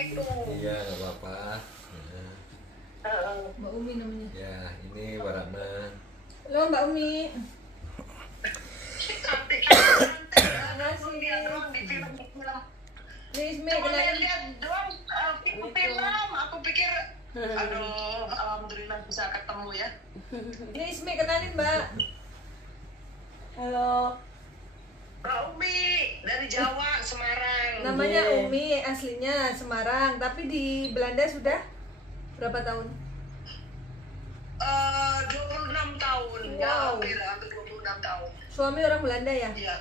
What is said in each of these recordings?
itu. Iya, nggak apa-apa. Mbak Umi namanya. Ya, ini Warahma. Halo Mbak Umi. Cantik. Dia doang di film. Ini Ismi Cuma kenalin. lihat doang film. Aku pikir, aduh, alhamdulillah bisa ketemu ya. Ini Ismi kenalin Mbak. Halo. Mbak Umi dari Jawa, Semarang. Namanya Umi, aslinya Semarang, tapi di Belanda sudah berapa tahun? 26 tahun. Wow. Ya, hampir 26 tahun. Suami orang Belanda ya? Iya.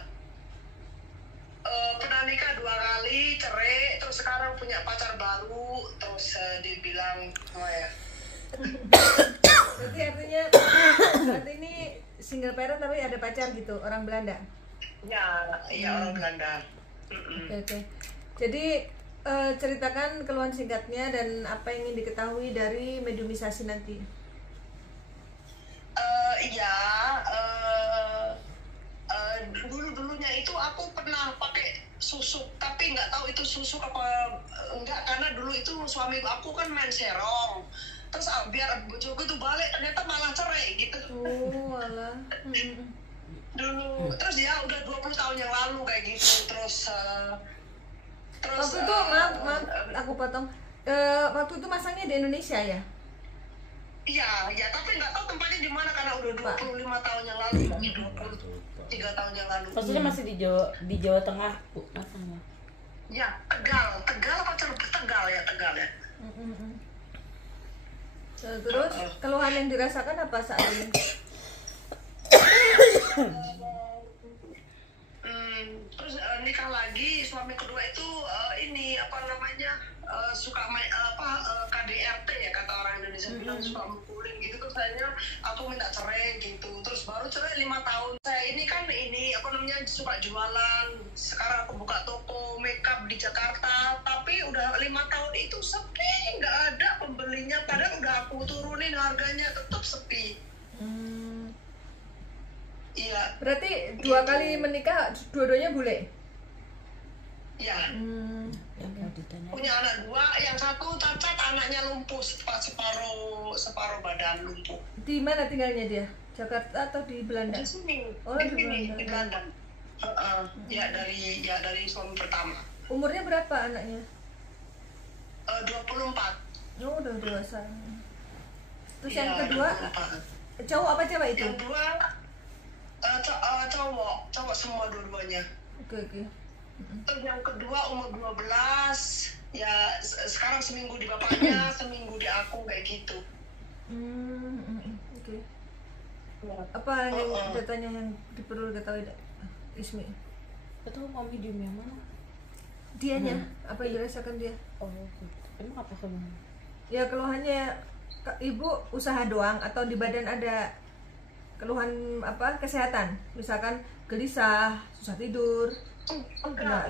Pernah nikah 2 kali, cerai, terus sekarang punya pacar baru, terus dibilang ya. Berarti artinya saat ini single parent tapi ada pacar gitu, orang Belanda? Ya, iya orang Belanda. Oke. Jadi ceritakan keluhan singkatnya dan apa yang ingin diketahui dari mediumisasi nanti. Iya, dulunya itu aku pernah pakai susuk, tapi nggak tahu itu susuk apa enggak, karena dulu itu suami aku kan main serong. Terus biar bojoku tuh balik, ternyata malah cerai gitu. Oh, alah. Dulu, terus ya udah 20 tahun yang lalu kayak gitu. Terus Waktu itu maaf aku potong. Waktu itu masangnya di Indonesia ya? Iya, tapi nggak tahu tempatnya di mana karena udah 25 tahun yang lalu, 23 tahun yang lalu. Maksudnya masih di Jawa Tengah, Bu, masangnya? Ya, Tegal apa Tegal ya. Terus keluhan yang dirasakan apa saat ini? Terus nikah lagi, suami kedua itu ini apa namanya suka main KDRT ya, kata orang Indonesia bilang, suka mukulin gitu. Terus akhirnya aku minta cerai gitu. Terus baru cerai 5 tahun. Saya ini kan apa namanya suka jualan. Sekarang aku buka toko makeup di Jakarta, tapi udah 5 tahun itu sepi, nggak ada pembelinya. Padahal udah aku turunin harganya, tetap sepi. Iya. Berarti 2 kali menikah, dua-duanya bule? Ya. Yang mau ditanya. Punya anak 2, yang satu cacat, anaknya lumpuh, separuh badan lumpuh. Di mana tinggalnya dia? Jakarta atau di Belanda? Di sini. Oh, di di sini, Belanda. di Belanda. Dari suami pertama. Umurnya berapa anaknya? 24. Oh, udah dewasa. Terus Iya, yang kedua, 24. cowok apa cewek itu? Yang kedua cowok semua dua-duanya. Oke. Terus yang kedua umur 12, ya sekarang seminggu di bapaknya, seminggu di aku kayak gitu. Oke. Apa yang datanya yang perlu diketahui Ismi? Itu mau medium yang mana? Dianya, apa yang dirasakan dia? Oh, gitu. Emang apa keluhan? Ya keluhannya, ibu usaha doang atau di badan ada keluhan apa kesehatan? Misalkan gelisah, susah tidur? Enggak.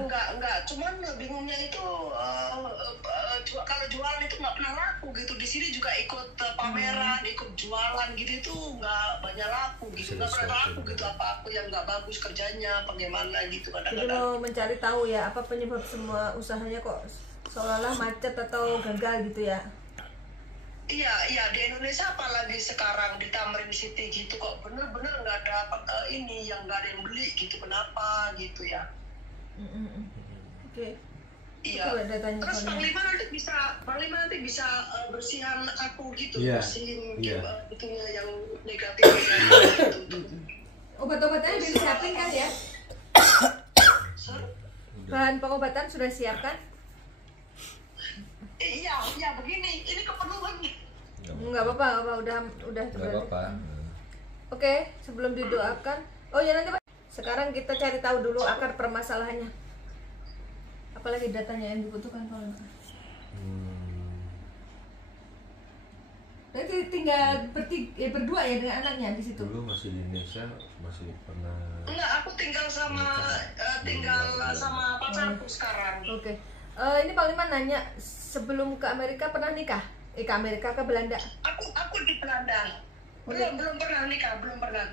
Cuman bingungnya itu kalau jualan itu nggak pernah laku gitu. Di sini juga ikut pameran, ikut jualan gitu itu nggak banyak laku gitu. Nggak pernah laku gitu. Apa aku yang nggak bagus kerjanya, bagaimana gitu Jadi kadang-kadang. mau mencari tahu ya apa penyebab semua usahanya kok seolah-olah macet atau gagal gitu ya? Iya di Indonesia apalagi sekarang di Tamrin City gitu kok bener-bener nggak ada ini yang nggak ada yang beli gitu, kenapa gitu ya? Oke. Iya. Coba datanya Terus soalnya. Panglima nanti bisa bersihan aku gitu, Iya. bersihin Iya. itunya yang negatifnya gitu. Obat-obatannya udah disiapin kan ya? Bahan pengobatan sudah siapkan? Iya begini, ini keperluan. Nggak apa-apa, udah Nggak berarti. apa-apa. Oke, sebelum didoakan, oh ya nanti Pak. Sekarang kita cari tahu dulu akar permasalahannya. Apalagi datanya yang dibutuhkan kalau Berarti tinggal berdua ya dengan anaknya di situ. Dulu masih di Indonesia, masih pernah. Enggak, aku tinggal sama pacarku sekarang. Oke. Ini Panglima nanya, sebelum ke Amerika pernah nikah? Ke Amerika, ke Belanda? Aku di Belanda. Belum pernah nikah, belum pernah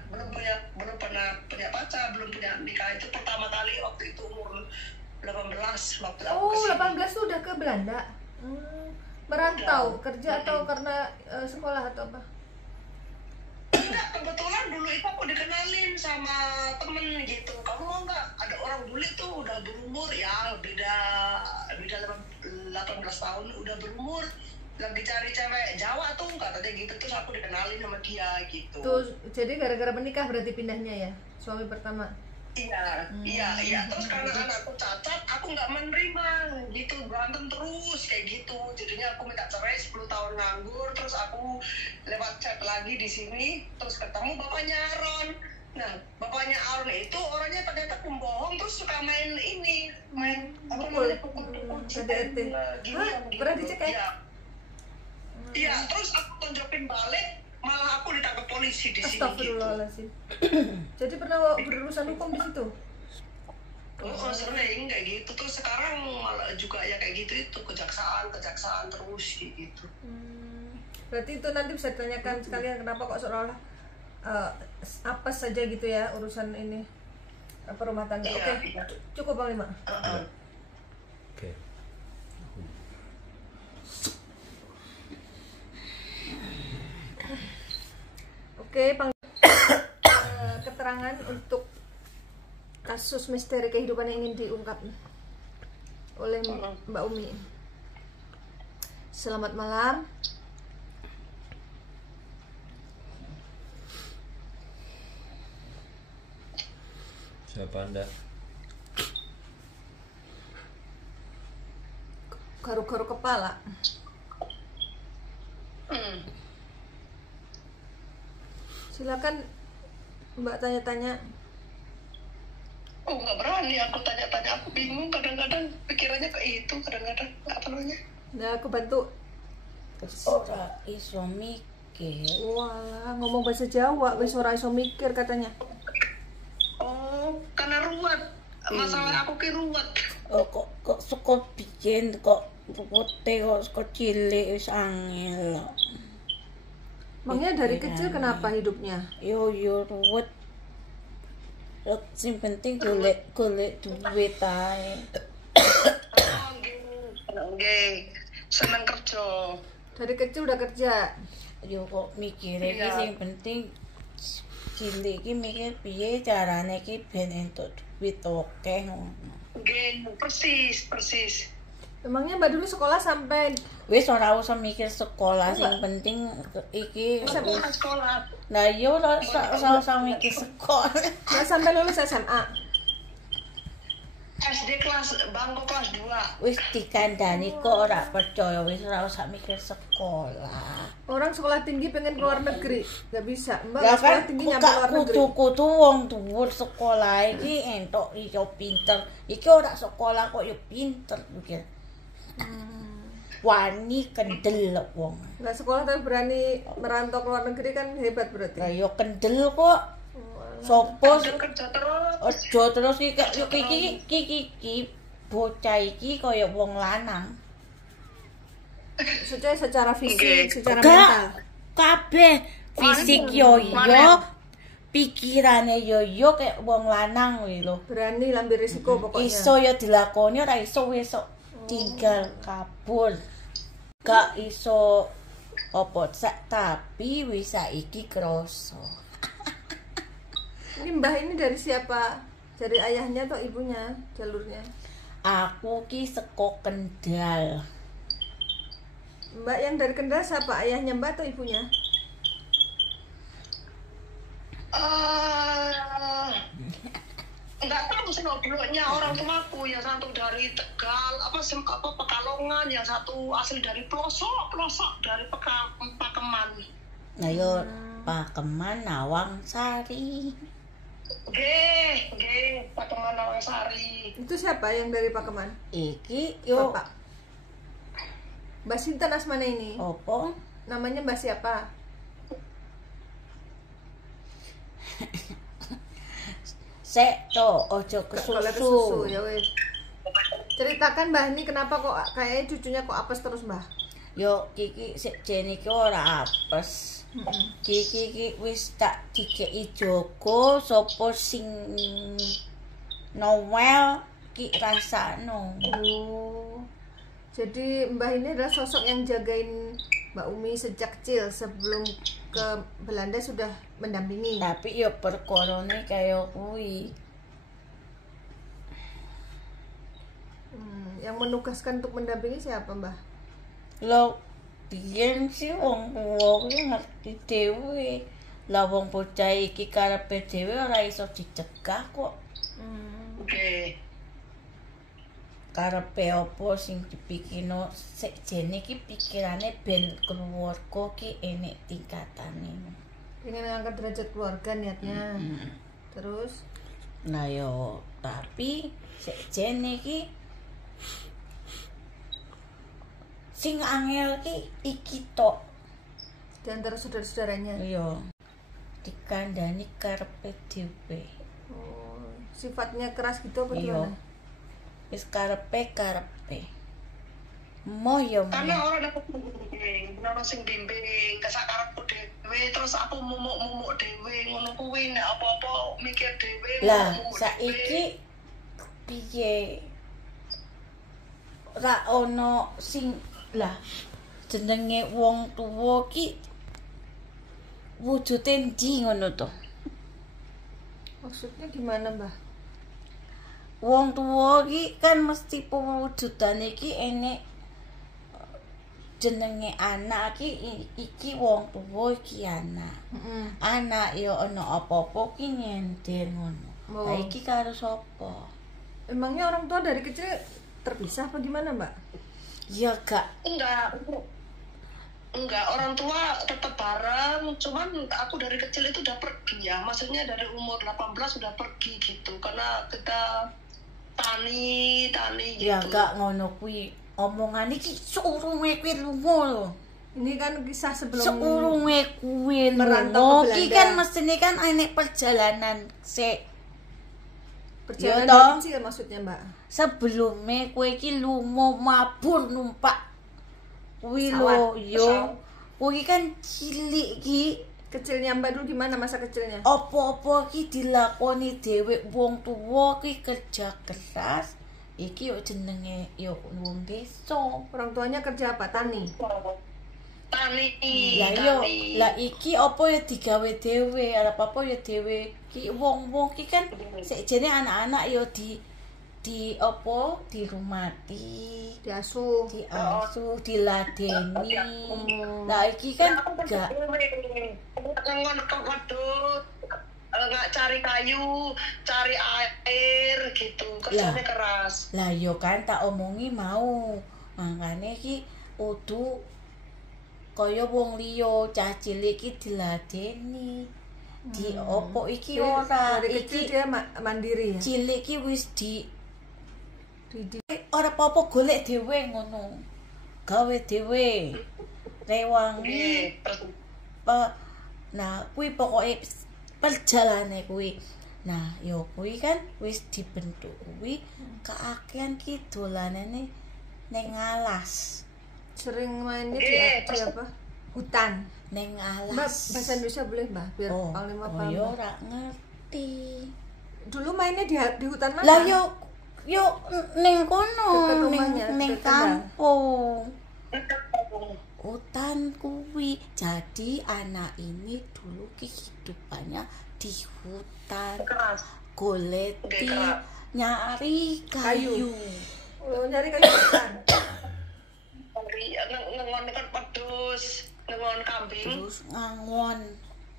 punya pacar, belum punya nikah. Itu pertama kali waktu itu umur 18 waktu aku Oh, kesini. 18 tuh udah ke Belanda? Merantau kerja atau karena sekolah atau apa? Enggak, kebetulan dulu itu aku dikenalin sama temen gitu. Kamu mau nggak? Ada orang bule tuh udah berumur ya, beda 18 tahun udah berumur, lagi cari cewek Jawa tuh katanya gitu. Terus aku dikenalin sama dia gitu. Tuh, jadi gara-gara menikah berarti pindahnya ya, suami pertama. Iya. Terus karena anakku cacat, aku nggak menerima gitu, berantem terus kayak gitu. Jadinya aku minta cerai 10 tahun nganggur. Terus aku lewat chat lagi di sini, terus ketemu bapaknya Aaron. Nah, bapaknya Aaron itu orangnya ternyata pembohong, terus suka main apa namanya pukul-pukul KDRT. gini. Pernah dicek ya? Iya, terus aku tonjokin balik, malah aku ditangkap polisi di sini gitu. Astagfirullahaladzim. Jadi pernah berurusan hukum di situ? Oh, sering kayak gitu. Terus sekarang malah juga ya kayak gitu itu kejaksaan terus kayak gitu. Berarti itu nanti bisa ditanyakan sekalian kenapa kok seolah-olah apa saja gitu ya urusan ini apa rumah tangga. Iya, Oke, iya. cukup Bang Lima. Oke. Oke, keterangan untuk kasus misteri kehidupan yang ingin diungkap oleh Mbak Umi. Selamat malam. Siapa Anda? Garu-garu kepala. Silakan Mbak tanya-tanya. Oh, nggak berani aku tanya-tanya, aku bingung kadang-kadang pikirannya ke itu, kadang-kadang apa namanya. Nah, aku bantu. Ora iso mikir. Walah, ngomong bahasa Jawa wis ora iso mikir katanya. Oh, karena ruwet. Masalah aku ki ruwet. Oh, kok suka bikin kok putih kok suka cilik wis angel. Emangnya dari kecil kenapa hidupnya? Yo ruwet. Sing penting golek duit ae. Nggih. Seneng kerja. Dari kecil udah kerja. Yo kok mikir iki sing penting cilik iki mikir piye carane iki ben entuk duit akeh ngono. Nggih, persis. Emangnya Mbak dulu sekolah sampai Wis ora usah mikir sekolah, sing penting iki Sekolah. Nah, yo ora usah mikir sekolah. sampai lulus SMA. SD bangku kelas 2. Wis dikandani kok ora percaya, wis ora usah mikir sekolah. Orang sekolah tinggi pengen keluar negeri, nggak bisa. Mbak Lah sekolah kan tinggi nyampe luar negeri. kudu wong dhuwur sekolah iki entuk yo pinter. Iki ora sekolah kok yo pinter mikir. Wani kendel wong. Nggak sekolah tapi berani merantau ke luar negeri kan hebat berarti. Lah yo kendel kok. Sopo Kerja terus. ojo terus iki bocah iki kaya wong lanang. Secara fisik, secara Gak, mental. kabeh fisik yo pikirane yo kayak wong lanang kuwi lho. Berani lambil risiko pokoknya. Iso yo dilakoni, ora iso wis tinggal kabur. Gak iso apa sak tapi wis saiki krasa. Ini Mbah ini dari siapa? Dari ayahnya atau ibunya jalurnya? Aku ki seko Kendal. Mbak yang dari Kendal siapa? Ayahnya Mbak atau ibunya? Enggak tahu senobloknya orang tuaku, yang satu dari Tegal, apa Pekalongan, yang satu asli dari pelosok dari Pakeman. Nah yo Pakeman Nawang Sari. Nggih, Pakeman Nawangsari. Itu siapa yang dari Pakeman? Iki yo Bapak. Mbak Sinten asmane ini? opo? Namanya Mbak siapa? Sek to ojo Kalau kesusu. ya wes. Ceritakan Mbah ini kenapa kok kayaknya cucunya kok apes terus Mbah? Yo Kiki sik jene iki ora apes. Kiki wis tak dikeki Joko sapa sing Noel ki rasano. Oh. Jadi Mbah ini adalah sosok yang jagain Mbak Umi sejak kecil, sebelum ke Belanda sudah mendampingi. Tapi yo perkorone kaya kuwi. Yang menugaskan untuk mendampingi siapa, Mbah? Lo biyen sih wong tuwa kuwi ngerti dhewe. Lah wong bocah iki karepe dhewe ora iso dicegah kok. Oke. Karepe apa sing dipikirno sekjene iki pikirane ben keluarga ki enek tingkatane. Pengen ngangkat derajat keluarga niatnya. Terus Nah yo tapi sekjene iki sing angel iki tok. di antara saudara-saudaranya. Yo dikandani karepe dhewe. Oh, sifatnya keras gitu apa Iya. gimana? Wis karepe. Moh yo Karena orang dapat bimbing, orang sing bimbing, kesakarepku dhewe, terus aku mumuk dhewe, ngono kuwi nek apa-apa mikir dhewe. lah mumuk saiki piye ra ono sing lah jenenge wong tuwa ki wujude ndi ngono to. Maksudnya gimana, Mbah? Wong tuwa ki kan mesti pewujudane ki enek jenenge anak iki wong tuwa iki anak. Anak yo ana apa-apa ki nyender ngono. Oh. Lah iki karo sapa? Emangnya orang tua dari kecil terpisah apa gimana, Mbak? Ya gak Enggak, orang tua tetap bareng, cuman aku dari kecil itu udah pergi ya, maksudnya dari umur 18 udah pergi gitu, karena kita tani gitu. ya gak ngono kuwi. Omongan iki surunge kuwi lunga lho. Ini kan kisah sebelum Surunge kuwi merantau lunga ke iki Belanda. kan mestine kan enek perjalanan sik. perjalanan Iya, toh. dari kecil maksudnya, Mbak. Sebelumnya kowe iki lunga mabur numpak kuwi lho Pesawat, yo. Kowe kan cilik ki Kecilnya Mbak dulu gimana masa kecilnya? apa-apa ki dilakoni dhewe wong tuwa ki kerja keras. Iki yo jenenge yo wong desa. Orang tuanya kerja apa? Tani. Tani. Lah yo, lah iki apa ya digawe dhewe, arep apa ya dhewe. Ki wong-wong ki kan sekjene anak-anak yo di apa dirumati, Diasuh. diasuh, diladeni. Lah iki kan gak ngon ke wedhus, nggak cari kayu, cari air gitu, kerjanya keras. lah yo kan tak omongi mau. Makane iki kudu kaya wong liya cah cilik iki diladeni. Di opo iki Jadi, ora dari kecil iki dia mandiri ya. cilik iki wis di Di ora apa-apa golek dhewe ngono. Gawe dhewe. Rewangi. Nah, kuwi pokoke perjalane kuwi. Nah, yo kuwi kan wis dibentuk kuwi keakean ki dolanane ning alas. sering mainnya Oke, di apa? Hutan. Ning Mbak, alas. bahasa Indonesia boleh, Mbak? Biar Oh, Panglima oh paham. yo Mbak. ora ngerti. Dulu mainnya di hutan mana? Lah yo ning kono, Dekat rumahnya, ning dekat Kendal. kampung. Hutan kuwi. Jadi anak ini dulu ki hidupannya di hutan. Keras. Goleti, Keras. nyari kayu. Oh, nyari kayu hutan. Ngon kan pedus, ngon kambing. Terus ngangon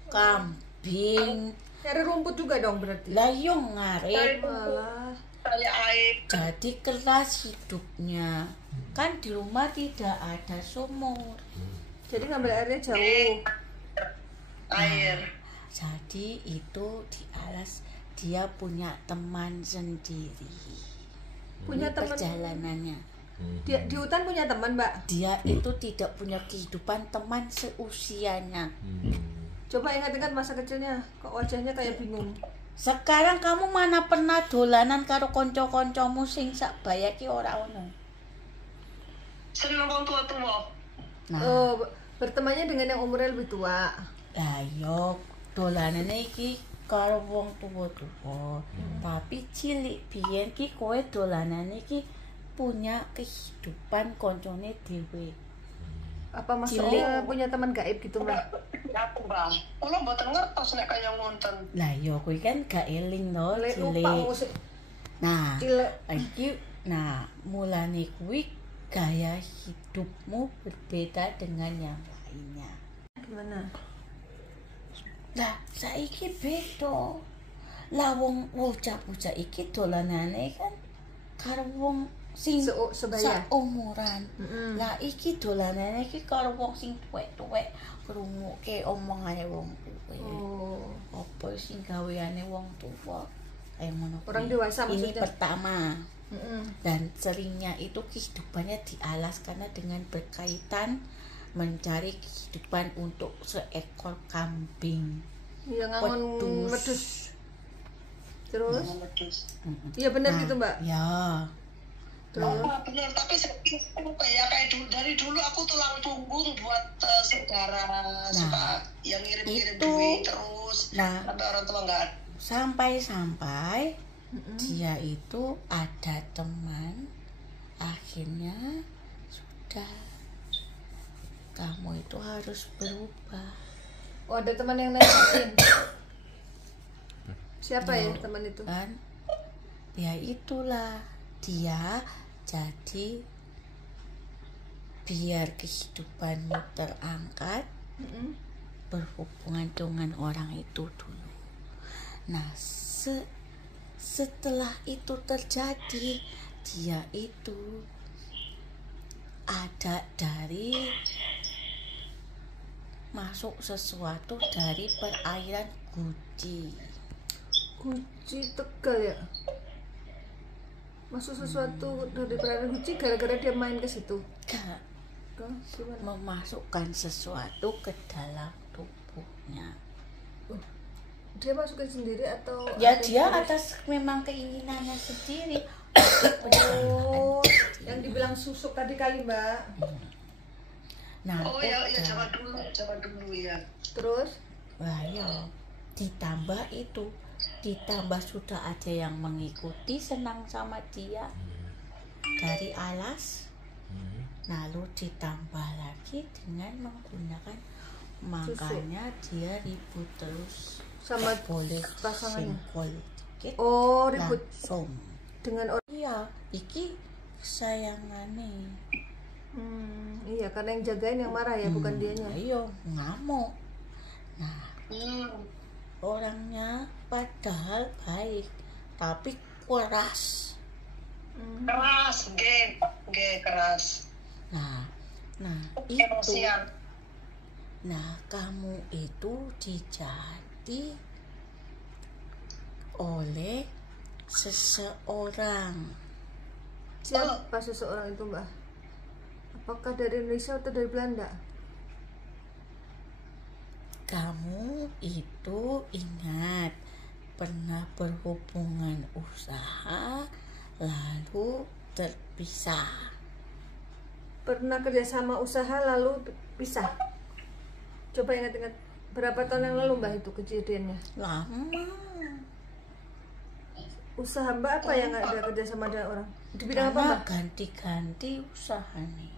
kambing. Nyari rumput juga dong berarti. Lah yo ngarit. Malah. Saya air. Jadi keras hidupnya. Kan di rumah tidak ada sumur. Jadi ngambil airnya jauh. Air. Jadi itu di alas dia punya teman sendiri. Punya Ini teman. perjalanannya. Di hutan punya teman, Mbak. Dia itu tidak punya kehidupan teman seusianya. Coba ingat-ingat masa kecilnya. Kok wajahnya kayak bingung. Sekarang kamu mana pernah dolanan karo konco-koncomu sing sak baya ki ora ono. Seneng wong tua-tua. Nah, Oh, bertemannya dengan yang umurnya lebih tua. lah yo dolanane iki karo wong tuwa-tuwa. Tapi cilik biyen ki kowe dolanane iki punya kehidupan koncone dhewe. Apa maksudnya punya teman gaib gitu, Mbak? Aku bang, kalau mboten ngertos nek kaya ngonten. Lah ya kuwi kan gak eling to, Lek cilik. lupa musik Nah, cilik. iki mulane kuwi gaya hidupmu berbeda dengan yang lainnya. Gimana? Lah saiki beda. Lah wong bocah-bocah iki dolanane kan karo wong sing sebaya. umuran. Mm-mm. Lah iki dolanane iki karo wong sing tuwek-tuwek ngrungokke omongane wong tuwek. Oh. Apa sing gaweane wong tuwa? Kayak ngono. Orang kuwi. dewasa Ini maksudnya. pertama. Mm-mm. Dan seringnya itu kehidupannya dialas karena dengan berkaitan mencari kehidupan untuk seekor kambing. Iya, ngangon Wedhus. wedhus. Terus? Medus. Iya benar Nah, gitu, Mbak. Ya. Terus? Benar, tapi kayak dulu, dari dulu aku tulang punggung buat saudara suka yang ngirim-ngirim itu. duit terus Nah. sampai orang tua nggak ada. Sampai dia itu ada teman, akhirnya sudah kamu itu harus berubah. Oh, ada teman yang nasihatin. Siapa ya teman itu? Kan ya itulah dia. Jadi biar kehidupanmu terangkat, Mm-mm. berhubungan dengan orang itu dulu. Nah setelah itu terjadi, dia itu ada dari masuk sesuatu dari perairan Guci. Guci Tegal ya? Masuk sesuatu dari perairan Guci gara-gara dia main ke situ. Gak Gimana? memasukkan sesuatu ke dalam tubuhnya. Dia masukin sendiri atau Ya ada dia yang atas memang keinginannya sendiri. Oh, yang dibilang susuk tadi kali, Mbak. Nah, Oh ya, ya udah. zaman dulu ya. Terus? Wah, ya. Ditambah itu, ditambah sudah ada yang mengikuti senang sama dia dari alas. Lalu ditambah lagi dengan menggunakan, makanya dia ribut terus. Sama Boleh pasangannya. simpul dikit Oh, ribut langsung. dengan orang. Iya, iki sayangane. Iya, karena yang jagain yang marah ya, bukan dianya. Ayo ngamuk. Nah, Hmm. orangnya padahal baik, tapi keras. Keras, keras. Nah itu. Emosian. Nah, kamu itu dijadi oleh seseorang. Siapa seseorang itu, Mbak? Apakah dari Indonesia atau dari Belanda? Kamu itu ingat pernah berhubungan usaha lalu terpisah. Pernah kerjasama usaha lalu pisah. Coba ingat-ingat berapa tahun yang lalu, Mbak, itu kejadiannya? Lama. Usaha Mbak apa yang ada kerjasama dengan orang? Di bidang apa, Karena Mbak? ganti-ganti usaha nih.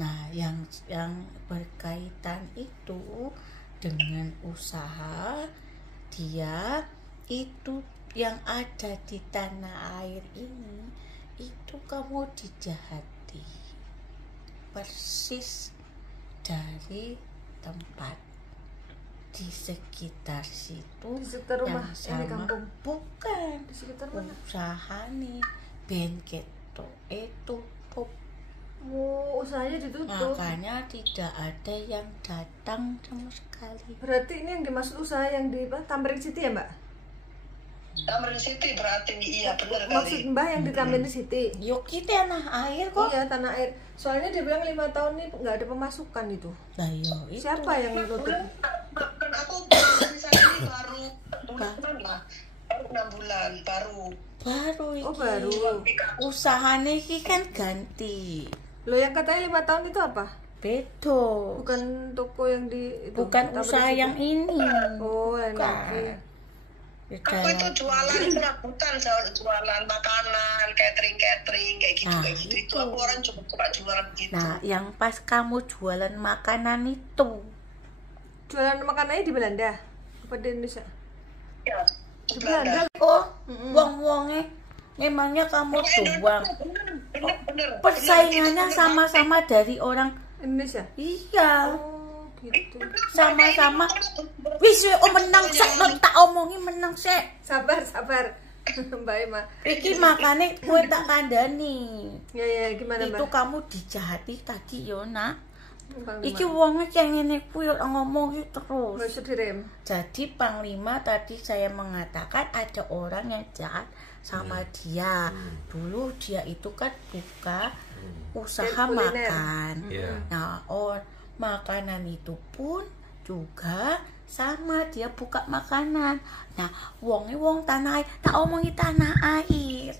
Nah, yang berkaitan itu dengan usaha dia itu yang ada di tanah air ini, itu kamu dijahati persis dari tempat di sekitar situ. Di sekitar rumah yang ini, sama. kampung? Bukan Di sekitar mana? usaha nih ben keto itu tutup. Oh, usahanya ditutup. Makanya tidak ada yang datang sama sekali. Berarti ini yang dimaksud usaha yang di Tamrin City ya, Mbak? Tamrin City berarti iya benar Maksud kali. Mbak yang di Tamrin City? Yuk kita tanah air kok. Iya, tanah air. Soalnya dia bilang 5 tahun nih nggak ada pemasukan itu. Nah, yo, itu. Siapa yang nutup? Kan aku di sana ini baru bulan lah. Baru 6 bulan baru. Baru iki. Oh, baru. Usahanya iki kan ganti. Lo yang katanya 5 tahun itu apa? Bedo. Bukan toko yang di itu, Bukan Tamrin usaha City. yang ini. Oh, yang Bukan. lagi. Aku itu jualan serabutan, jualan makanan, catering kayak gitu Nah, kayak gitu. Itu itu. aku orang cuma suka jualan gitu. Nah, yang pas kamu jualan makanan itu, Jualan makanannya di Belanda apa di Indonesia? Ya, Di Belanda. oh, wong-wonge memangnya kamu doang. bener. Persaingannya sama-sama dari orang. Indonesia. Iya, Oh, gitu. sama-sama. Wis menang sek, tak omongi menang sek. Sabar. Mbak Emma. Iki makane kowe tak kandani. Ya, gimana, Itu Mbak? kamu dijahati tadi yo, Nak. Panglima. Iki wonge ceng ngene kuwi ngomong iki Nggak terus. usah direm. Jadi Panglima tadi saya mengatakan ada orang yang jahat sama dia. Dulu dia itu kan buka usaha Kuliner. makan. Iya. Nah, makanan itu pun juga sama dia buka makanan. Nah, wong tanah air, tak omongi tanah air.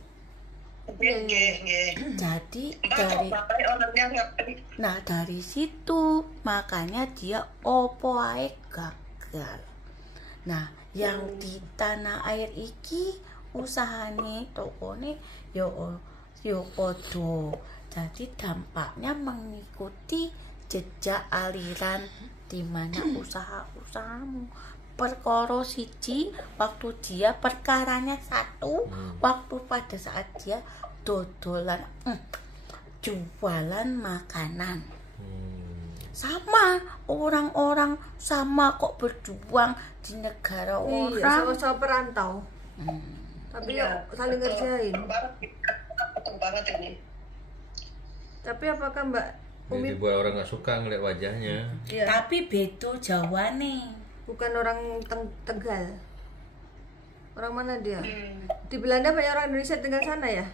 Nggih. Jadi Mbak orangnya ngerti. nah dari situ makanya dia opo ae gagal. Nah, yang di tanah air iki usahane tokone yo podo. Jadi dampaknya mengikuti jejak aliran di mana usaha-usahamu. Perkara siji waktu dia perkaranya satu, waktu pada saat dia dodolan jualan makanan. Sama orang-orang sama kok berjuang di negara Iya, orang. sama-sama perantau. Tapi Iya, yuk saling ngerjain. Betul banget ini. Tapi apakah Mbak Umi Jadi buat orang nggak suka ngeliat wajahnya. ya, Tapi bedo Jawane. bukan orang Tegal? Orang mana dia? Hmm. Di Belanda banyak orang Indonesia tinggal sana ya?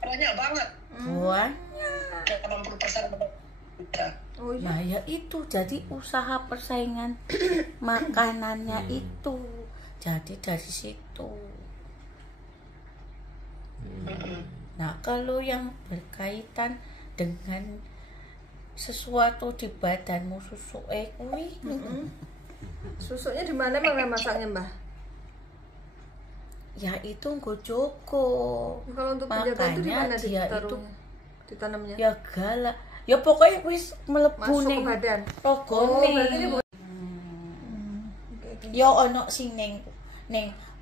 Banyak banget. Buan. 80% udah. Oh iya. Nah, ya itu jadi usaha persaingan makanannya itu. Jadi dari situ. Nah, kalau yang berkaitan dengan sesuatu di badanmu susu kuwi, Susuknya di mana Mbak masaknya, Mbah? ya itu nggo jogo. Kalau untuk penjaga itu di Makanya mana dia ditaruhnya? Ditanamnya? Ya galak. Ya pokoknya wis mlebu Masuk ke ning badan. Oh, rogone. berarti ini bukan. Ya ono sing ning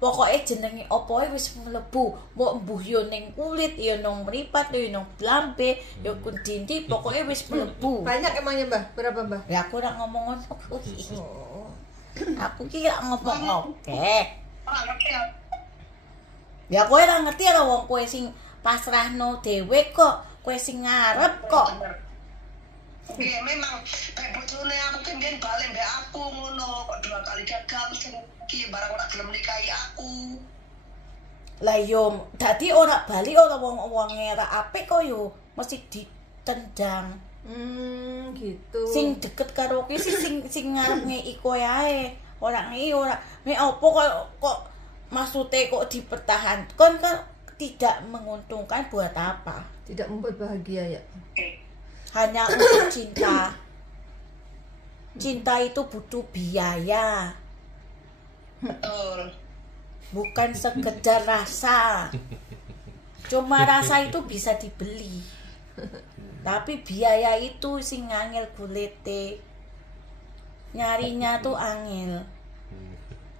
pokoke jenenge apa ae wis mlebu. Mbok mbuh yo ning kulit, yo nang mripat, yo nang blambe, yo kudindi, pokoke wis mlebu. Banyak emangnya, Mbah? Berapa, Mbah? Ya aku ora ngomong ngono kuwi. Oh. Aku ki gak ngomong oke. Oke. Ya kowe ora ngerti ora wong kowe sing pasrahno dhewe kok, kowe sing ngarep kok. Oke, memang kayak bojone aku kan biyen balen mbek aku ngono, kok 2 kali gagal sing iki barang ora gelem nikahi aku. Lah yo dadi ora bali ora wong-wonge ora apik kok yo mesti ditendang. Gitu. Sing deket karo ki sing ngarep ngeki kowe ae. Ora ngeki ora mek opo kok maksude kok dipertahankan kan tidak menguntungkan buat apa? Tidak membuat bahagia ya. Hanya untuk cinta. Cinta itu butuh biaya, Betul. bukan sekedar rasa. Cuma rasa itu bisa dibeli. Tapi biaya itu sing angel kulite. Nyarinya tuh angel.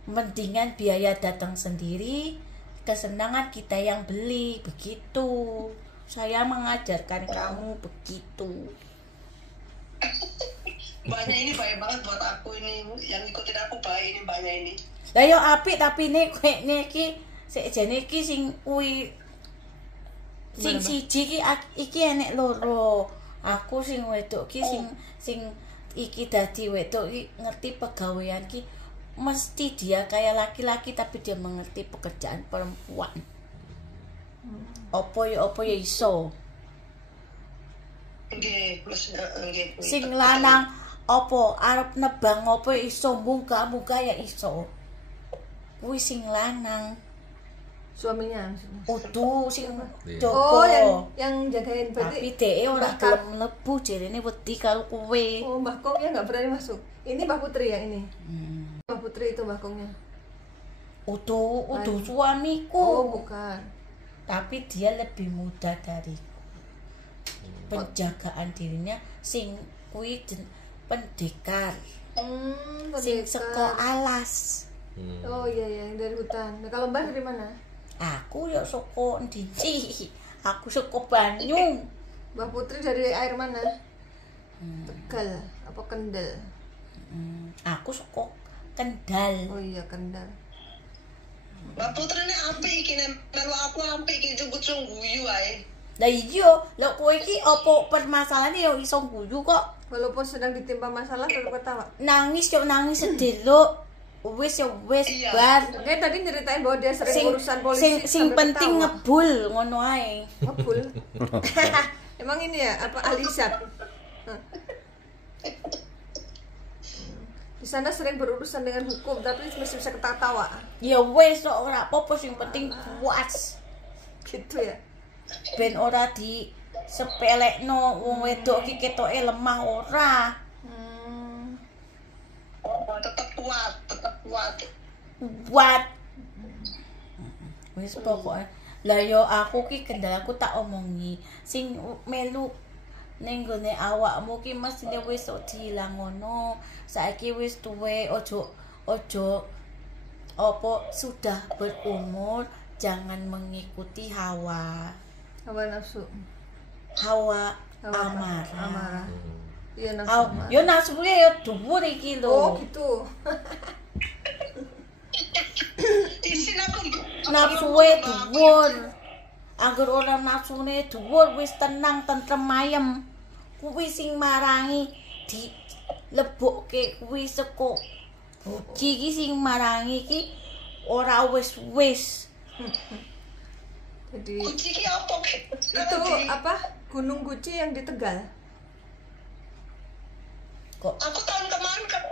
Mendingan biaya datang sendiri, kesenangan kita yang beli, begitu. Saya mengajarkan kamu begitu. Mbaknya ini baik banget buat aku ini, yang ikutin aku baik ini mbaknya ini. Lah yo apik tapi nek iki sekjane iki sing kuwi sing siji iki enek loro. Aku sing wedok ki sing iki dadi wedok iki ngerti pegawean ki mesti dia kayak laki-laki tapi dia mengerti pekerjaan perempuan. Opo ya iso. Nggih, plus nggih. Sing lanang opo arep nebang opo ya iso, muga-muga ya iso. Kuwi sing lanang. Suaminya maksudnya. Udu sing Iya. Joko. Oh, yang jagain berarti. Tapi dhek ora Mbah Kak. gelem mlebu jarene wedi karo kowe. Oh, Mbah Kong ya nggak berani masuk. Ini Mbah Putri yang ini. Mbah Putri itu Mbah Kongnya. Udah suamiku. Oh, bukan. Tapi dia lebih muda dariku. Penjagaan dirinya sing kuwi pendekar. Sing seko alas. Oh iya yang dari hutan. Nah, kalau Mbah dari mana? Aku ya soko ndi? Aku soko Banyu. Mbah Putri dari air mana? Tegal apa Kendal? Aku soko Kendal. Oh iya Kendal. Mbak Putri ini apik iki nek melu aku apik iki jemput guyu ae. Lah iya, lho kowe iki apa permasalahan ya iso guyu kok. Walaupun sedang ditimpa masalah tetap ketawa. Nangis yo nangis sedih lho. Wis Iya. bar. Oke tadi nyeritain bahwa dia sering urusan polisi. Sing sambil penting ketawa. ngebul ngono ae. Ngebul. Emang ini ya apa alisap? Di sana sering berurusan dengan hukum tapi masih bisa ketawa. Ya wis kok ora apa-apa sing penting puas. Gitu ya. Ben ora di sepelekno wong wedok iki ketoke lemah ora. Oh, tetap kuat. Buat wis pokoke. Lah yo aku ki kendalaku tak omongi sing melu ning gone awakmu ki mestine wis diilang ngono. Saiki wis tuwe ojo apa sudah berumur jangan mengikuti hawa nafsu. Hawa Hawa amarah. Iya nafsu. amarah. Yo nafsuke yo dhuwur iki lho. Oh gitu. Isin aku Nafsuke dhuwur. Angger ora nafsune dhuwur wis tenang tentrem ayem. Kuwi sing marangi di lebokke kuwi seko buci iki sing marangi iki ora wis. Jadi Guci ki apa ki? itu apa? Gunung Guci yang di Tegal. Kok Aku tahun kemarin kan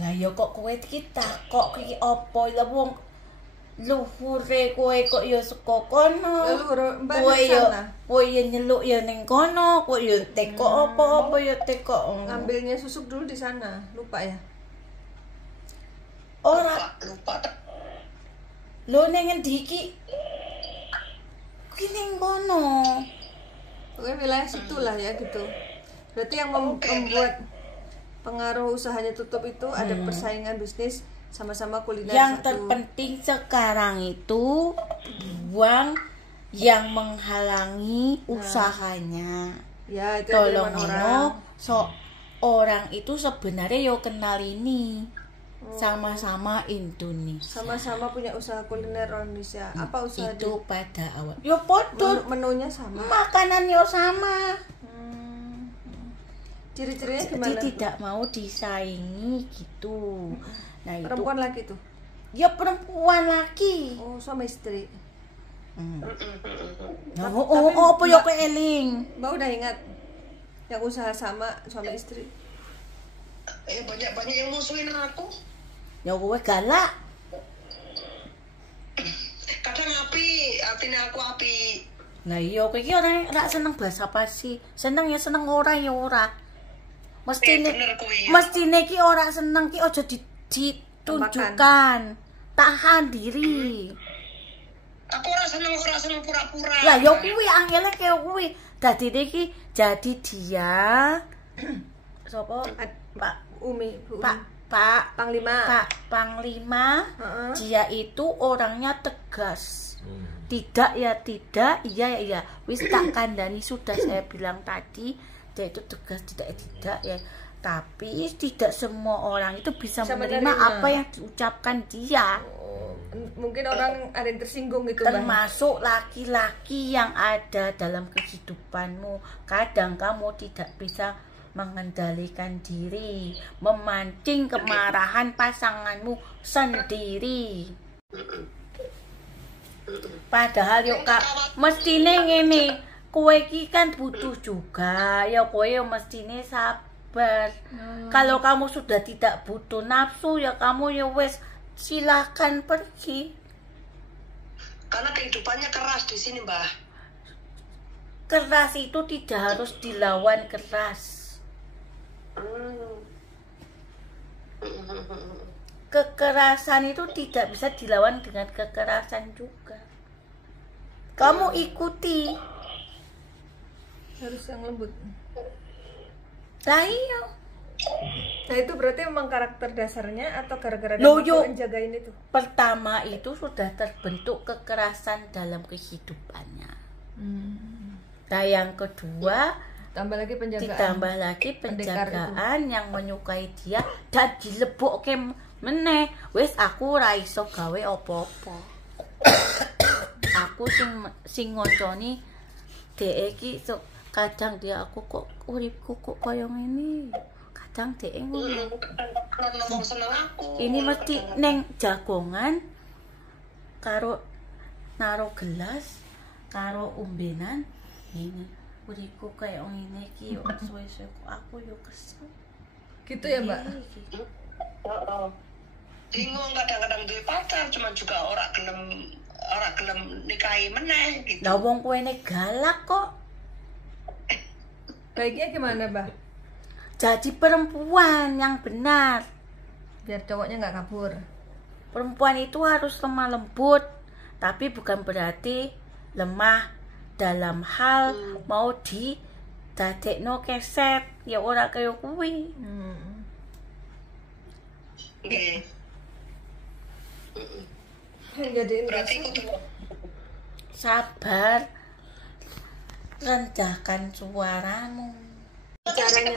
lah ya kok kowe iki takok iki apa lah wong luhure kowe kok ya saka kono. Lalu Mbak Kowe di ya sana nyeluk ya ning kono, kowe ya teko apa-apa ya teko. ngambilnya susuk dulu di sana. Lupa ya. Ora lupa. lho ning endi iki? Ki ning kono. Pokoknya wilayah situlah ya gitu. Berarti yang membuat pengaruh usahanya tutup itu ada persaingan bisnis sama-sama kuliner Yang satu. terpenting sekarang itu uang yang menghalangi usahanya. Ya itu yang Tolong dilakukan orang. orang itu sebenarnya yo kenal ini. Sama-sama Indonesia. Sama-sama punya usaha kuliner orang Indonesia. Apa usaha Itu pada awal. Yo podo menunya sama. makanan yo sama. Ciri-cirinya Jadi gimana? tidak mau disaingi gitu. Nah itu Perempuan laki tuh. ya perempuan laki. Oh, suami istri. Apa yo keeling? Mbak udah ingat yang usaha sama suami istri. Banyak yang musuhin aku. Ya kowe galak. Kadang api, artinya aku api. Nah iya kowe iki ora seneng bahasa basi. Seneng ya seneng ora ya ora. Mestine Bener kuwi. mestine ki ora seneng ki aja ditunjukkan. Tahan diri. Aku ora seneng pura-pura. Lah ya kuwi angele kaya kuwi. Dadine ki jadi dia sapa? Pak Umi, Bu Umi. Pak Panglima. Panglima. Heeh. Dia itu orangnya tegas. Tidak ya tidak, iya ya iya. Wis tak kandani sudah saya bilang tadi, dia itu tegas tidak ya tidak ya. Tapi tidak semua orang itu bisa menerima apa yang diucapkan dia. Mungkin orang ada yang tersinggung gitu, Mbak. Termasuk laki-laki yang ada dalam kehidupanmu. Kadang kamu tidak bisa mengendalikan diri, memancing kemarahan pasanganmu sendiri. Padahal yuk Kak, mestine ngene, kowe iki kan butuh juga, ya kowe ya mestine sabar. Kalau kamu sudah tidak butuh nafsu, ya kamu ya wes silahkan pergi. Karena kehidupannya keras di sini, Mbah. Keras itu tidak harus dilawan keras. kekerasan itu tidak bisa dilawan dengan kekerasan juga. Kamu ikuti. Harus yang lembut. Lah iya. Nah itu berarti memang karakter dasarnya atau gara-gara Loh, kamu yuk. menjagain itu? Pertama itu sudah terbentuk kekerasan dalam kehidupannya. Nah yang kedua Tambah lagi penjagaan. ditambah lagi penjagaan yang menyukai dia dan dilebokke meneh. Wis aku ora iso gawe apa-apa. Aku sing ngonconi dhek iki kadang dia aku kok uripku kok koyo ngene. Kadang dhek ngono. Ngomong seneng aku. Ini mesti neng jagongan karo naro gelas karo umbenan ini uriku kayak ngene iki yo suwe-suwe aku yo kesel. Gitu ya Mbak? Heeh. Bingung kadang-kadang duwe pacar cuma juga ora gelem nikahi meneh gitu. Lah wong kuwene galak kok. Baiknya gimana Mbak? Jadi perempuan yang benar. Biar cowoknya nggak kabur. Perempuan itu harus lemah lembut, tapi bukan berarti lemah dalam hal mau di dadekno keset, ya ora kaya kuwi. Nggih. Jadiin Berarti kasar. kudu Sabar. Rendahkan suaramu. Caranya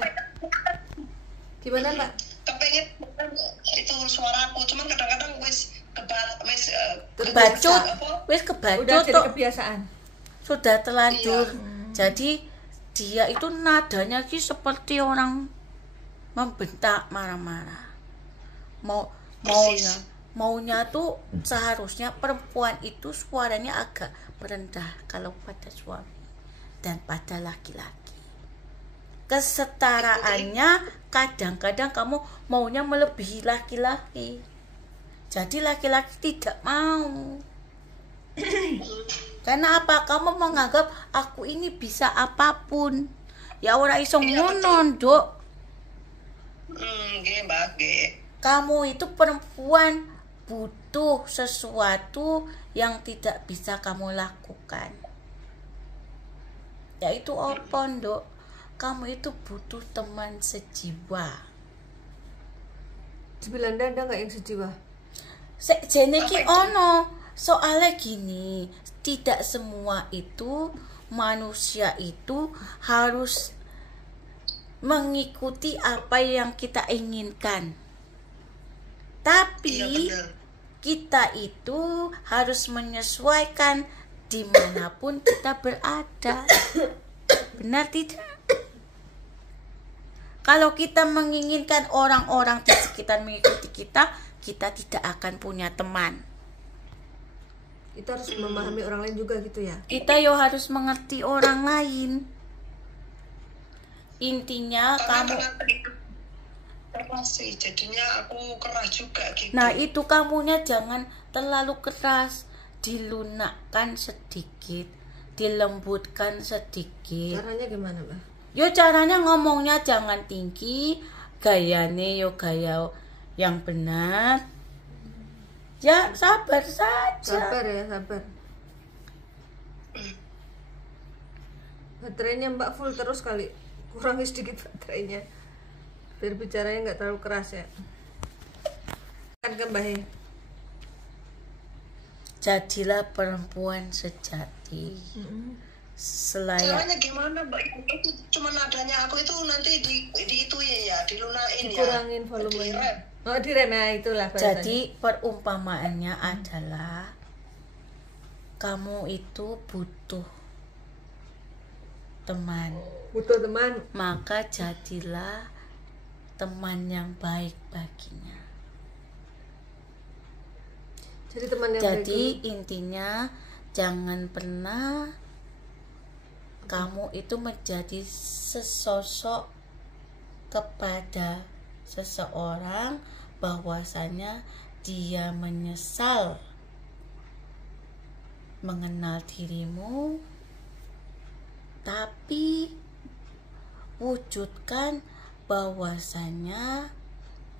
gimana Mbak? kepengen itu suaraku, cuman kadang-kadang wis Kebacut, apa? wis Udah kebacut jadi tuh. kebiasaan. Sudah terlanjur. Iya. Jadi dia itu nadanya sih seperti orang membentak marah-marah. Maunya tuh seharusnya perempuan itu suaranya agak merendah kalau pada suami dan pada laki-laki. Kesetaraannya kadang-kadang kamu maunya melebihi laki-laki. Jadi laki-laki tidak mau. Karena apa? Kamu menganggap aku ini bisa apapun. Ya ora iso ngono, Nduk. Nggih, Mbak, nggih. Kamu itu perempuan butuh sesuatu yang tidak bisa kamu lakukan. Yaitu apa, Nduk? Kamu itu butuh teman sejiwa. Di Belanda ada nggak yang sejiwa? Sekjene ki ono. Soalnya gini, tidak semua itu manusia itu harus mengikuti apa yang kita inginkan. Tapi Iya, benar. kita itu harus menyesuaikan dimanapun kita berada. Benar tidak? Kalau kita menginginkan orang-orang di sekitar mengikuti kita, kita tidak akan punya teman. Kita harus memahami orang lain juga gitu ya. Kita yo harus mengerti orang lain. Intinya kamu. Keras sih, jadinya aku keras juga gitu. Nah itu kamunya jangan terlalu keras. Dilunakkan sedikit, dilembutkan sedikit. Caranya gimana Mbak? Yo caranya ngomongnya jangan tinggi, gayane yo gaya yang benar. Ya sabar saja. Sabar ya, sabar. Baterainya Mbak full terus kali. Kurangi sedikit baterainya. Biar bicaranya nggak terlalu keras ya. Kan ke Mbak He. Jadilah perempuan sejati. Selayak Caranya gimana, Mbak? Itu cuma nadanya aku itu nanti di itu ya, dilunain ya. Kurangin volumenya. Direm. Oh direm ya, itulah bahasanya. jadi perumpamaannya adalah kamu itu butuh teman, butuh teman. maka jadilah teman yang baik baginya. Jadi teman yang Jadi baik intinya jangan pernah kamu itu menjadi sesosok kepada seseorang bahwasanya dia menyesal mengenal dirimu, tapi wujudkan bahwasanya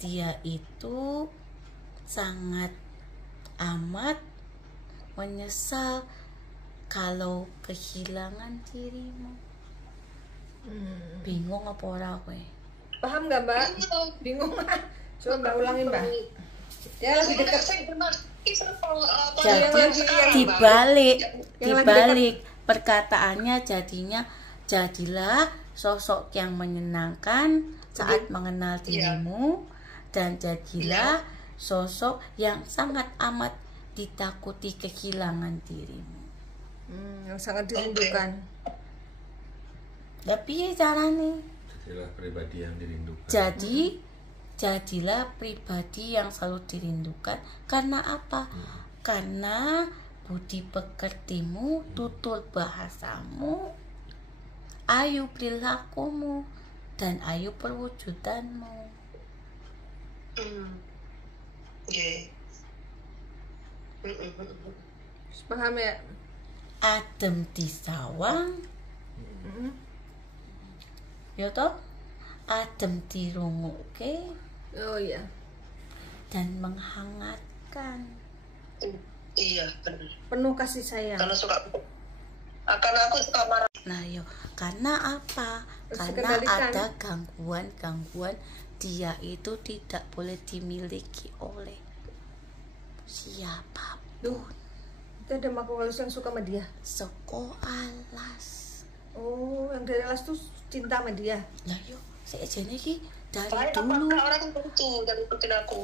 dia itu sangat amat menyesal kalau kehilangan dirimu. Bingung apa ora kowe? Paham nggak Mbak? Bingung. Coba Mbak ulangin Mbak. Ya lebih dekat. Jadi dibalik perkataannya jadilah sosok yang menyenangkan saat mengenal dirimu, dan jadilah sosok yang sangat amat ditakuti kehilangan dirimu. Yang sangat dirindukan. Tapi caranya Jadilah pribadi yang dirindukan. Jadilah pribadi yang selalu dirindukan. Karena apa? Karena budi pekertimu, tutur bahasamu, ayu perilakumu, dan ayu perwujudanmu. Paham ya? Adem di sawang, ya toh? Adem di runguke, Oh iya. dan menghangatkan. Iya benar. Penuh kasih sayang. Karena aku suka marah. Nah yo, karena apa? Harus Karena dikendalikan. ada gangguan-gangguan, dia itu tidak boleh dimiliki oleh siapapun. Itu ada makhluk halus yang suka sama dia. Seko alas. Oh, yang dari alas tuh cinta sama dia. Lah yo, sejen iki dari Baik dulu orang itu dan ikutin aku.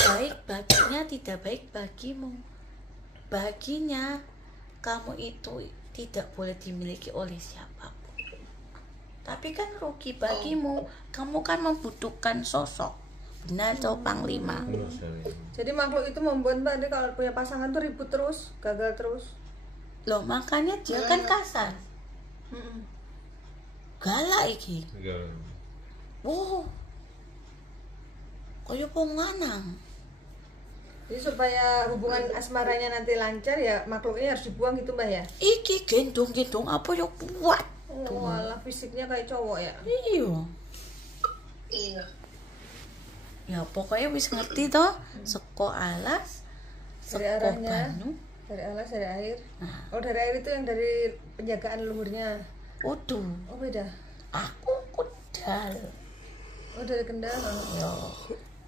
baik baginya, tidak baik bagimu. Baginya kamu itu tidak boleh dimiliki oleh siapapun. Tapi kan rugi bagimu. Kamu kan membutuhkan sosok. Benar toh Panglima? Jadi makhluk itu membuat Mbak dia kalau punya pasangan tuh ribut terus, gagal terus. Loh makanya dia kan kasar. Galak iki. Wow. Kaya wong lanang. Jadi supaya hubungan asmaranya nanti lancar ya makhluknya harus dibuang gitu Mbak ya. Iki gendong-gendong apa ya kuat. Oh, alah fisiknya kayak cowok ya. Iya. Iya. Ya pokoknya wis ngerti toh, seko alas, Dari seko arahnya. banyu. Dari alas, dari air. Nah. Oh, dari air itu yang dari penjagaan leluhurnya. Waduh, Oh, beda. aku kudal. Oh, dari Kendal. Yo.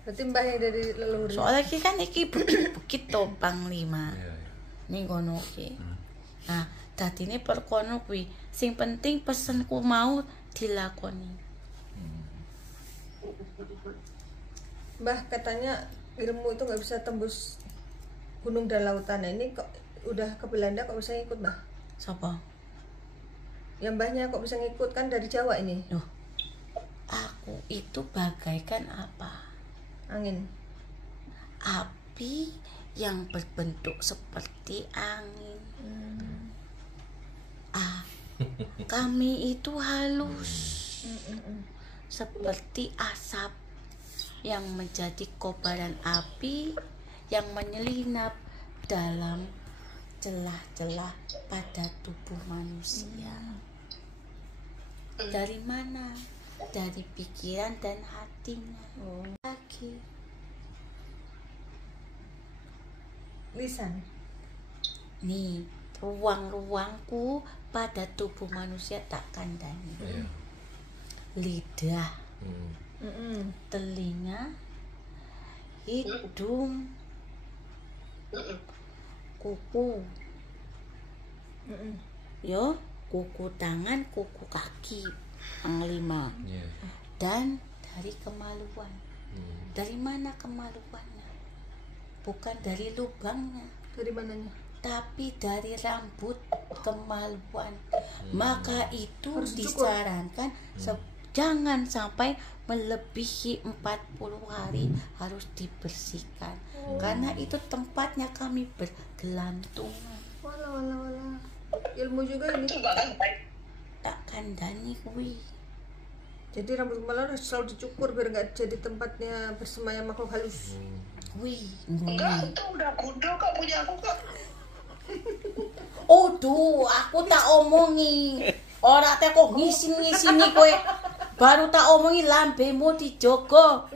Berarti Mbak yang dari leluhurnya. Soalnya iki kan iki bukit-bukit to Panglima. Iya, iya. Ning kono iki. Nah, dadine perkono kuwi. Sing penting pesenku mau dilakoni. Mbah katanya ilmu itu nggak bisa tembus gunung dan lautan. Nah, ini kok udah ke Belanda kok bisa ngikut Mbah? Sapa? Ya Mbahnya kok bisa ngikut kan dari Jawa ini? Loh. Aku itu bagaikan apa? Angin. Api yang berbentuk seperti angin. Kami itu halus. Seperti asap yang menjadi kobaran api yang menyelinap dalam celah-celah pada tubuh manusia. Dari mana? Dari pikiran dan hatinya. Lagi Lisan. nih, ruang-ruangku pada tubuh manusia tak kandani. Iya. Lidah, telinga, hidung, kuku, yo, kuku tangan, kuku kaki, Panglima, Iya. dan dari kemaluan. Dari mana kemaluannya? Bukan dari lubangnya, Dari mananya? tapi dari rambut kemaluan. Maka itu Harus dicukur. disarankan jangan sampai melebihi 40 hari harus dibersihkan. Karena itu tempatnya kami bergelantungan. Walah. Ilmu juga ini. Tak kandani kuwi. Jadi rambut kepala harus selalu dicukur biar nggak jadi tempatnya bersemayam makhluk halus. Kuwi Enggak, itu udah gundul kok punya aku kok. Aduh, aku tak omongi. Ora teh kok ngisin-ngisini kowe. Baru tak omongi lambemu dijogo.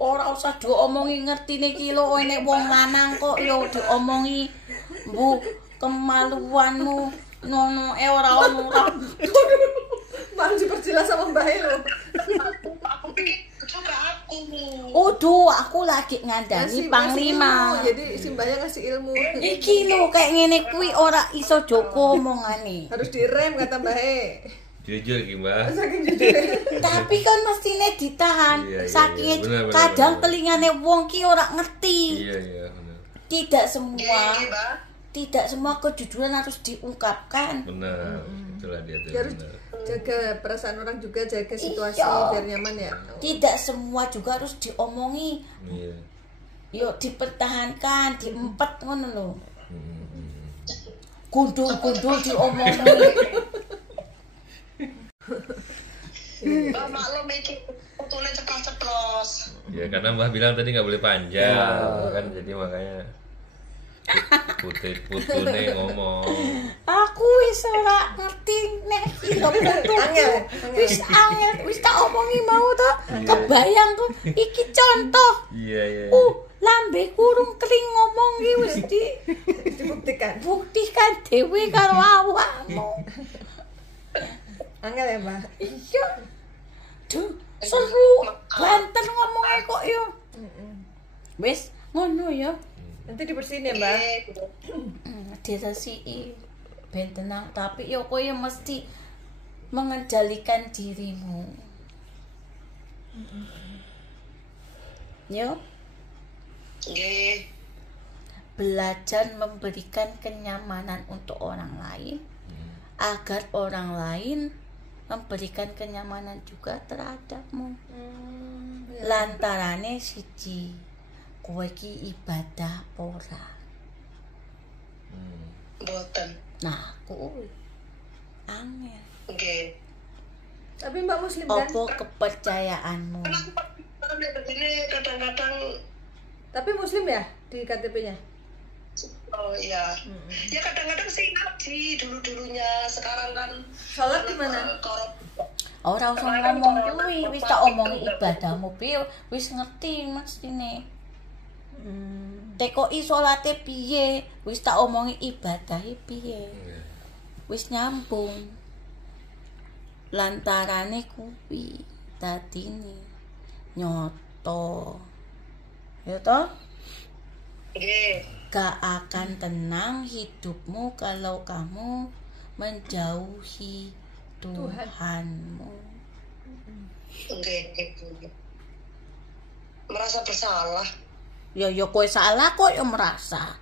Ora usah diomongi ngertine ki lho nek wong lanang kok yo diomongi Bu kemaluanmu ngono ora ono ora. Mbak diperjelas sama Mbak lo. Aku pikir juga aku. Uduh, aku lagi ngandani Panglima. Jadi si Mbaknya ngasih ilmu. Iki lho kayak ngene kuwi ora iso joko omongane. Harus direm kata Mbak E. Jujur ki Mbak. Saking jujur. Tapi kan mestine ditahan. Iya, iya, Saking iya. Bener, kadang bener. telingane wong ki ora ngerti. Iya iya benar. Tidak semua. Gini, Mbak. Tidak semua kejujuran harus diungkapkan. Benar. Itulah dia tuh. Dia harus Benar. jaga perasaan orang juga, jaga situasi Iya. biar nyaman ya. Tidak semua juga harus diomongi. Iya. Yuk dipertahankan, diempet ngono lho. Hmm. Gundul-gundul diomongi. Mbak maklum iki putune ceplos-ceplos. Ya karena Mbah bilang tadi nggak boleh panjang kan jadi makanya putune ngomong. Aku wis ora ngerti nek iya putu. Angel. Wis angel, wis tak omongi mau to. Kebayang kok iki contoh. Iya iya. Lambe kurung kering ngomong ki wis Dibuktikan. dibuktikan dhewe karo awakmu. Angel ya Mbak. Iya. Duh, seru banter ngomongnya kok yo. Wis ngono ya. Nanti dibersihin ya Mbak. Diresiki ben tenang tapi yo kowe mesti mengendalikan dirimu. Yo, Nggih. belajar memberikan kenyamanan untuk orang lain agar orang lain memberikan kenyamanan juga terhadapmu. Lantarane siji, kowe ki ibadah ora. Mboten. Nah, kuwi angel. Nggih. Tapi Mbak Muslim kan? Apa kepercayaanmu? Kenapa begini kadang-kadang Tapi Muslim ya di KTP-nya? oh iya. Ya kadang-kadang sih ngaji dulu-dulunya, sekarang kan Sholat di mana? Ora usah ngomong kuwi, wis tak omongi ibadahmu piye, wis ngerti mestine. Tekoki salate piye, wis tak omongi ibadahe piye. Wis nyambung. Lantarane kuwi dadine nyoto. Ya toh? Nggih. Gak akan tenang hidupmu kalau kamu menjauhi Tuhanmu. Nggih. Merasa bersalah. Ya kowe salah kok ya merasa.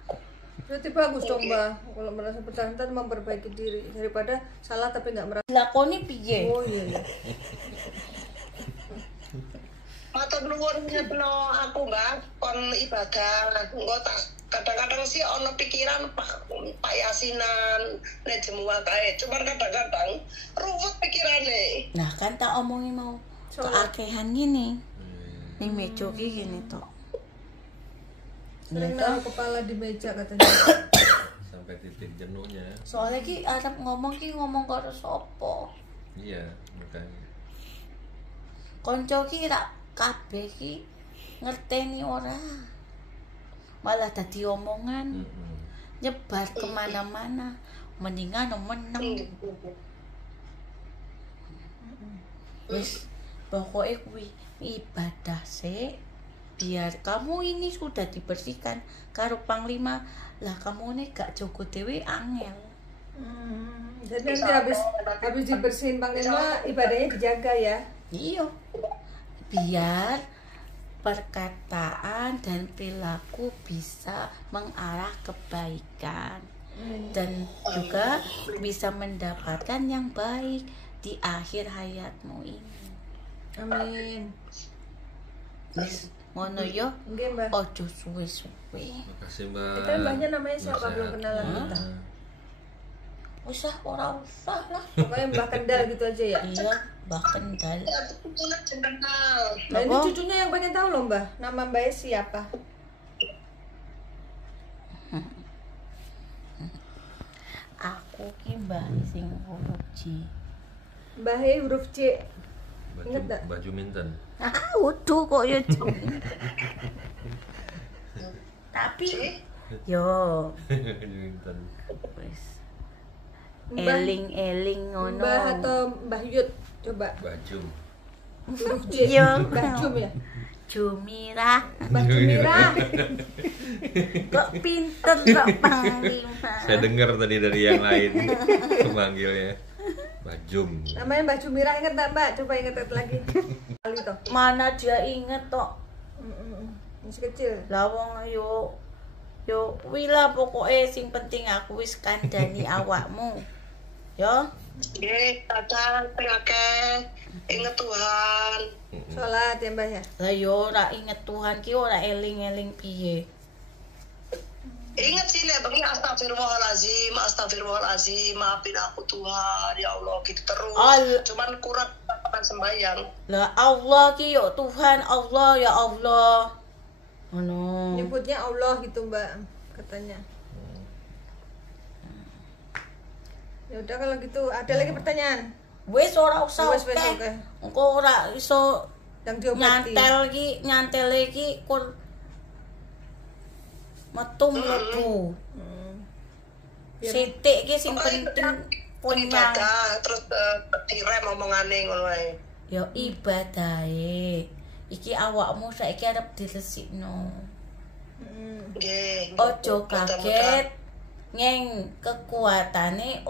Berarti bagus dong Mbak. Kalau merasa bertahan memperbaiki diri daripada salah tapi nggak merasa. Lakoni piye? Oh iya. Matur nuwun nyepno aku Mbak kon ibadah. Engko tak kadang-kadang sih ono pikiran Pak Yasinan nek jemuah kae. Cuman kadang-kadang ruwet pikirane. Nah kan tak omongi mau keakehan gini. Ning meja ki gini tok. Sering naruh kepala di meja katanya. Sampai titik jenuhnya. Soalnya ki arep ngomong karo sapa? Iya makanya. Konco ki rak kabeh ki ngerteni ora. Malah dadi omongan nyebar kemana-mana. Mendingan meneng. Wis pokoknya kuwi ibadah sih. Biar kamu ini sudah dibersihkan karo Panglima lah, kamu nih gak jogo dewe angel. Jadi nanti habis dibersihin Panglima ibadahnya dijaga ya. Iya. Biar perkataan dan perilaku bisa mengarah kebaikan dan juga bisa mendapatkan yang baik di akhir hayatmu ini. Amin. Wis ngono yo. Nggih Mbak. Ojo suwe-suwe. Makasih Mbak. Kita Mbaknya namanya siapa? Belum kenalan kita. Usah ora usah lah. Pokoknya Mbak Kendal gitu aja ya. Iya, Mbak Kendal. Aku kenal. Nah ini Apa? cucunya yang pengen tahu loh Mbak. Nama Mbaknya siapa? Aku ki mbah sing huruf J. Mbak huruf C. Ingat tak? Baju minten. Udah kok ya tapi yo Baju minten. wis Mbah- eling-eling ngono. Mbah atau Mbah Yud coba. Baju. Huruf J. Iya. Mbah Jum ya. Jumira Mbah Jumira. kok pinter kok panglima. Saya dengar tadi dari yang lain pemanggilnya. Bajum. Namanya Mbah Jumira, ingat tak Mbak? Coba ingat lagi. Kali toh. Mana dia inget tok. Masih kecil. Lah wong yo kuwi lah pokoke sing penting aku wis kandhani awakmu. Yo, Nggih, Tata, tengake inget Tuhan. Sholat ya Mbah ya. lah yo ora inget Tuhan ki ora eling-eling piye. Ingat sih nek bengi astagfirullahalazim, maafin aku Tuhan, ya Allah gitu terus. Cuman kurang sembahyang. Lah Allah ki yo Tuhan, Allah ya Allah. Ngono. Nyebutnya Allah gitu Mbak katanya. Ya udah kalau gitu, ada lagi pertanyaan Wis ora usah Wis, oke. oke. Engko ora iso yang diobati. nyantele ki kur metu mlebu. Biar- Sithik ki sing penting punya Ibadah terus direm omongane ngono ae. ya ibadahe. Iki awakmu saiki arep diresikno. Nggih. Ojo kaget ngeng kekuatane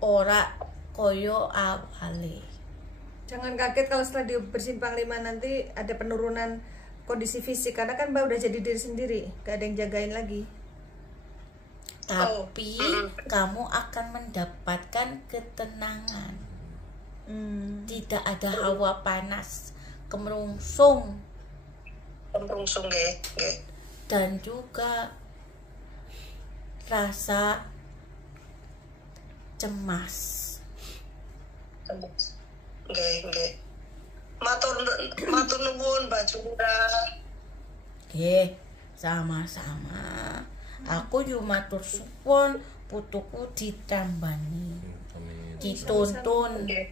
ora koyo awale. Jangan kaget kalau setelah dibersihin Panglima nanti ada penurunan kondisi fisik, karena kan Mbak udah jadi diri sendiri, gak ada yang jagain lagi. Tapi kamu akan mendapatkan ketenangan. Tidak ada hawa panas, kemerungsung, Rumsung nggih, nggih. dan juga rasa cemas. Nggih, nggih. Matur nuwun Mbak Jumira. Sama-sama. Aku yo matur suwun putuku ditambani. Amin. Dituntun Nggih.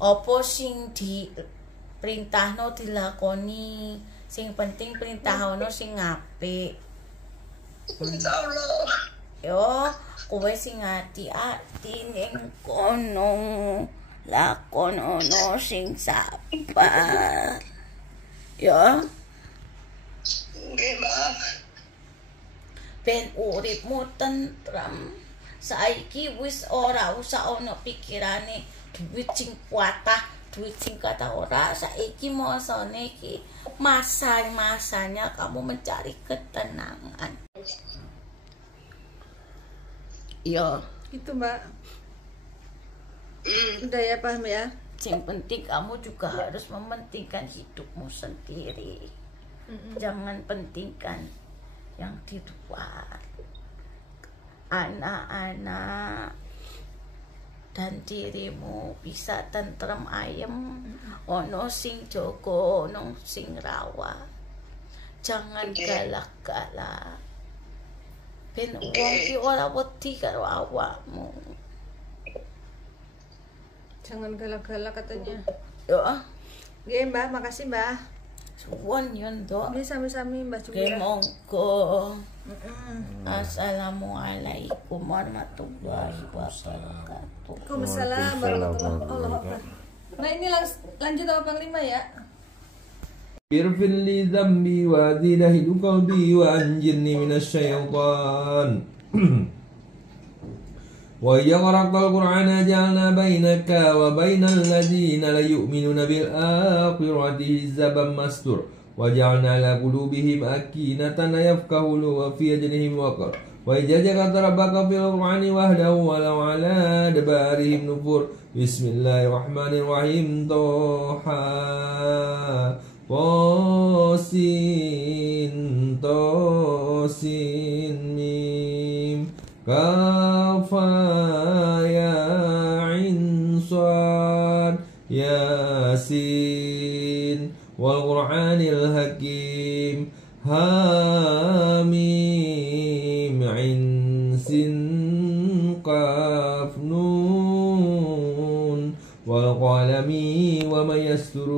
apa sing diperintahno dilakoni. Sing penting perintahno sing apik. Insyaallah. Yo, kowe sing ati-ati ning kono lakonono sing sabar. Yo, Nggih, Mbak. ben uripmu tentrem. Saiki wis ora usah ana pikirane duit sing kuatah, duit sing kata ora. Saiki masane iki masanya kamu mencari ketenangan. Yo, Gitu Mbak. Udah ya, paham ya. yang penting kamu juga harus mementingkan hidupmu sendiri. Jangan pentingkan yang di luar. Anak-anak dan dirimu bisa tentrem ayem. Ono sing jogo, ono sing rawat. Jangan galak-galak. Ben wong ki ora wedi karo awakmu. Jangan galak-galak katanya. Yo, Nggih Mbak, makasih Mbak. suwun yo nduk. Nggih sami-sami Mbak Oke, Jumira. monggo. Assalamualaikum warahmatullahi wabarakatuh. Waalaikumsalam warahmatullahi wabarakatuh. Nah ini lanjut sama Panglima ya. اغفر لي ذنبي وأذله قلبي وأنجني من الشيطان وإذا قرأت القرآن جعلنا بينك وبين الذين لا يؤمنون بالآخرة حجابا مستور وجعلنا على قلوبهم أكينة أن يفقهوا وفي أذنهم وقر وإذا ذكرت ربك في القرآن وحده ولو على أدبارهم نفور بسم الله الرحمن الرحيم طه طاسين ميم كافا يا عين صاد ياسين والقرآن الحكيم حاميم عين سين قاف نون والقلم يحمي ومن يستر.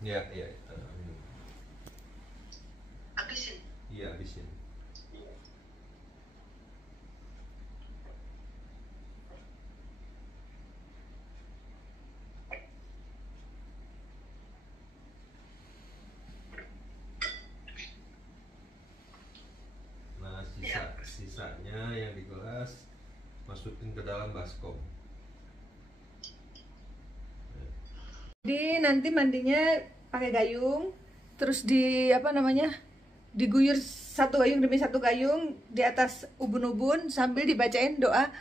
Ya. Habisin. Iya, habisin. Nah, sisanya yang di gelas masukin ke dalam baskom. Jadi nanti mandinya pakai gayung, terus diguyur satu gayung demi satu gayung di atas ubun-ubun sambil dibacain doa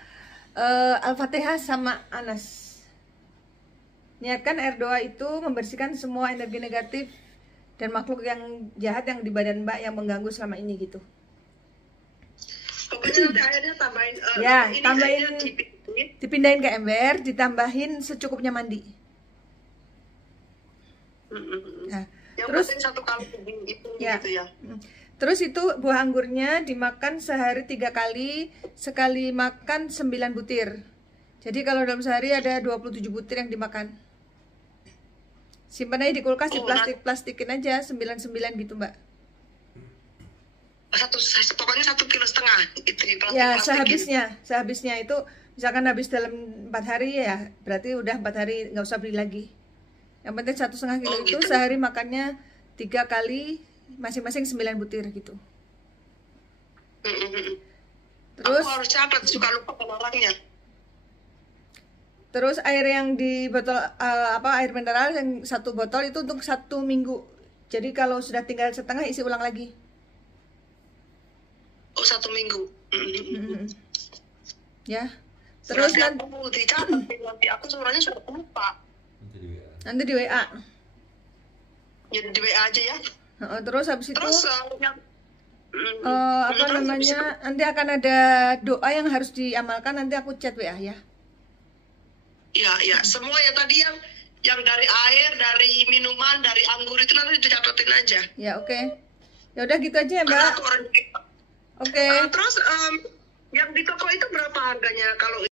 Al-Fatihah sama Anas. Niatkan air doa itu membersihkan semua energi negatif dan makhluk yang jahat yang di badan Mbak yang mengganggu selama ini gitu. Pokoknya nanti airnya tambahin. Ya, Ini tambahin, airnya dipindahin ke ember, ditambahin secukupnya mandi. Nah, yang terus penting 1 kali itu ya. gitu ya. Terus itu buah anggurnya dimakan sehari 3 kali, sekali makan 9 butir. Jadi kalau dalam sehari ada 27 butir yang dimakan. Simpan aja di kulkas, di plastikin aja 99 gitu Mbak. Pokoknya 1,5 kilo itu di plastik. Ya sehabisnya itu misalkan habis dalam 4 hari ya berarti udah 4 hari nggak usah beli lagi. Yang penting 1,5 kilo itu gitu. sehari makannya 3 kali masing-masing 9 butir gitu. Terus aku harus catat, suka lupa orangnya. Terus air yang di botol air mineral yang 1 botol itu untuk 1 minggu. Jadi kalau sudah tinggal setengah isi ulang lagi. Oh 1 minggu. Ya. Terus nanti aku dicatat, nanti aku sebenarnya sudah lupa. Nanti di WA. Ya di WA aja ya. Terus habis itu Terus nanti akan ada doa yang harus diamalkan, nanti aku chat WA ya. Ya, semua ya tadi yang dari air, dari minuman, dari anggur itu nanti dicatatin aja. Ya, oke. Ya udah gitu aja ya, Mbak. Oke. Terus yang di toko itu berapa harganya kalau